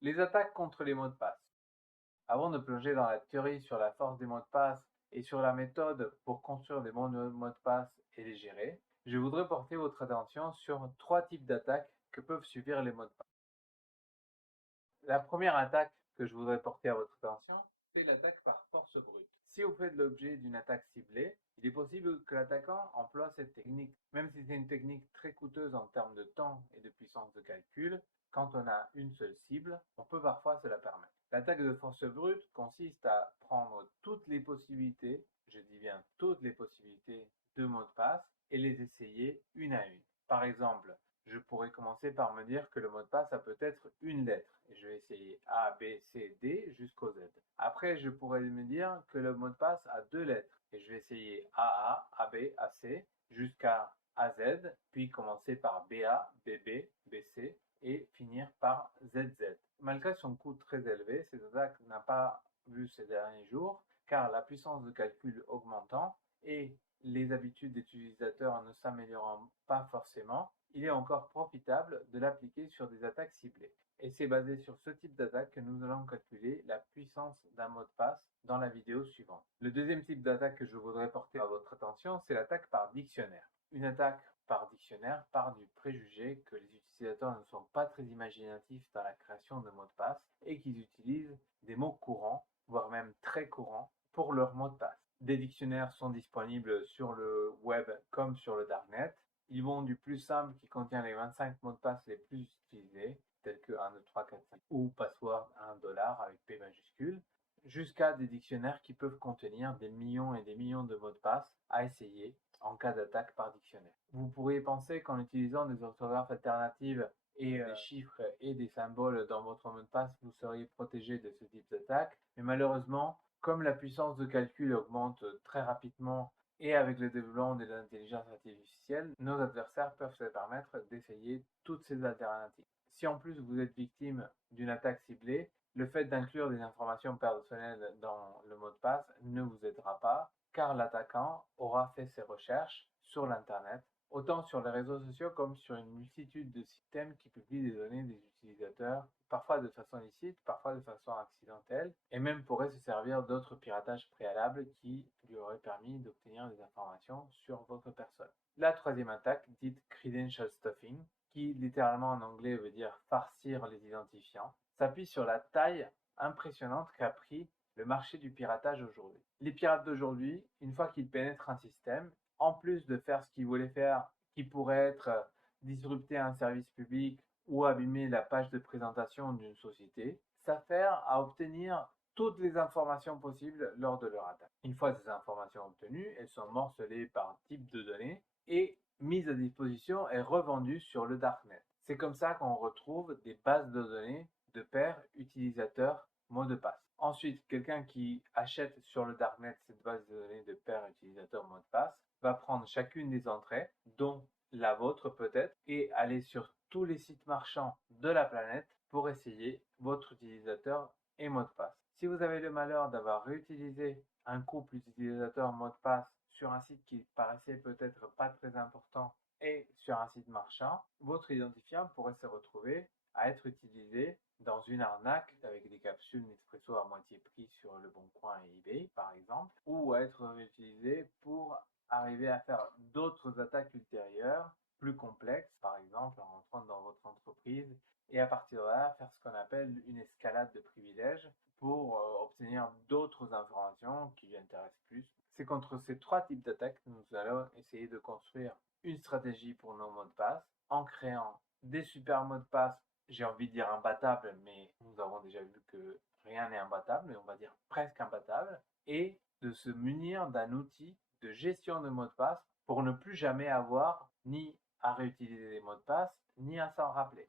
Les attaques contre les mots de passe. Avant de plonger dans la théorie sur la force des mots de passe et sur la méthode pour construire des bons mots de passe et les gérer, je voudrais porter votre attention sur 3 types d'attaques que peuvent subir les mots de passe. La première attaque que je voudrais porter à votre attention, c'est l'attaque par force brute. Si vous faites l'objet d'une attaque ciblée, il est possible que l'attaquant emploie cette technique. Même si c'est une technique très coûteuse en termes de temps et de puissance de calcul, quand on a une seule cible, on peut parfois se la permettre. L'attaque de force brute consiste à prendre toutes les possibilités, je dis bien toutes les possibilités de mots de passe et les essayer une à une. Par exemple, je pourrais commencer par me dire que le mot de passe a peut-être une lettre. Et je vais essayer A, B, C, D jusqu'au Z. Après, je pourrais me dire que le mot de passe a 2 lettres. Et je vais essayer AA, AB, AC jusqu'à AZ, puis commencer par BA, BB, BC et finir par ZZ. Malgré son coût très élevé, cette attaque n'a pas vu ces derniers jours car la puissance de calcul augmentant et les habitudes des utilisateurs ne s'améliorant pas forcément, il est encore profitable de l'appliquer sur des attaques ciblées. Et c'est basé sur ce type d'attaque que nous allons calculer la puissance d'un mot de passe dans la vidéo suivante. Le deuxième type d'attaque que je voudrais porter à votre attention, c'est l'attaque par dictionnaire. Une attaque par dictionnaire part du préjugé que les utilisateurs ne sont pas très imaginatifs dans la création de mots de passe et qu'ils utilisent des mots courants, voire même très courants, pour leurs mots de passe. Des dictionnaires sont disponibles sur le web comme sur le darknet. Ils vont du plus simple qui contient les 25 mots de passe les plus utilisés, tels que 1, 2, 3, 4, 5 ou password $1 avec P majuscule, jusqu'à des dictionnaires qui peuvent contenir des millions et des millions de mots de passe à essayer en cas d'attaque par dictionnaire. Vous pourriez penser qu'en utilisant des orthographes alternatives et des chiffres et des symboles dans votre mot de passe, vous seriez protégé de ce type d'attaque, mais malheureusement, comme la puissance de calcul augmente très rapidement et avec le développement de l'intelligence artificielle, nos adversaires peuvent se permettre d'essayer toutes ces alternatives. Si en plus vous êtes victime d'une attaque ciblée, le fait d'inclure des informations personnelles dans le mot de passe ne vous aidera pas, car l'attaquant aura fait ses recherches sur l'Internet, autant sur les réseaux sociaux comme sur une multitude de systèmes qui publient des données des utilisateurs, parfois de façon licite, parfois de façon accidentelle, et même pourrait se servir d'autres piratages préalables qui lui auraient permis d'obtenir des informations sur votre personne. La troisième attaque, dite credential stuffing, qui littéralement en anglais veut dire farcir les identifiants, s'appuie sur la taille impressionnante qu'a pris le marché du piratage aujourd'hui. Les pirates d'aujourd'hui, une fois qu'ils pénètrent un système, en plus de faire ce qu'ils voulaient faire, qui pourrait être disrupter un service public ou abîmer la page de présentation d'une société, s'affairent à obtenir toutes les informations possibles lors de leur attaque. Une fois ces informations obtenues, elles sont morcelées par type de données et mises à disposition et revendues sur le darknet. C'est comme ça qu'on retrouve des bases de données de paires utilisateurs mots de passe. Ensuite, quelqu'un qui achète sur le darknet cette base de données de paires utilisateurs mot de passe va prendre chacune des entrées, dont la vôtre peut-être, et aller sur tous les sites marchands de la planète pour essayer votre utilisateur et mot de passe. Si vous avez le malheur d'avoir réutilisé un couple utilisateur mot de passe sur un site qui paraissait peut-être pas très important et sur un site marchand, votre identifiant pourrait se retrouver à être utilisé dans une arnaque avec des capsules Nespresso à moitié prix sur Le Bon Coin et eBay par exemple, ou à être réutilisé pour arriver à faire d'autres attaques ultérieures, plus complexes, par exemple en rentrant dans votre entreprise et à partir de là faire ce qu'on appelle une escalade de privilèges pour obtenir d'autres informations qui lui intéressent plus. C'est contre ces 3 types d'attaques que nous allons essayer de construire une stratégie pour nos mots de passe en créant des super mots de passe, j'ai envie de dire imbattables, mais nous avons déjà vu que rien n'est imbattable, mais on va dire presque imbattable, et de se munir d'un outil de gestion de mots de passe pour ne plus jamais avoir ni à réutiliser des mots de passe, ni à s'en rappeler.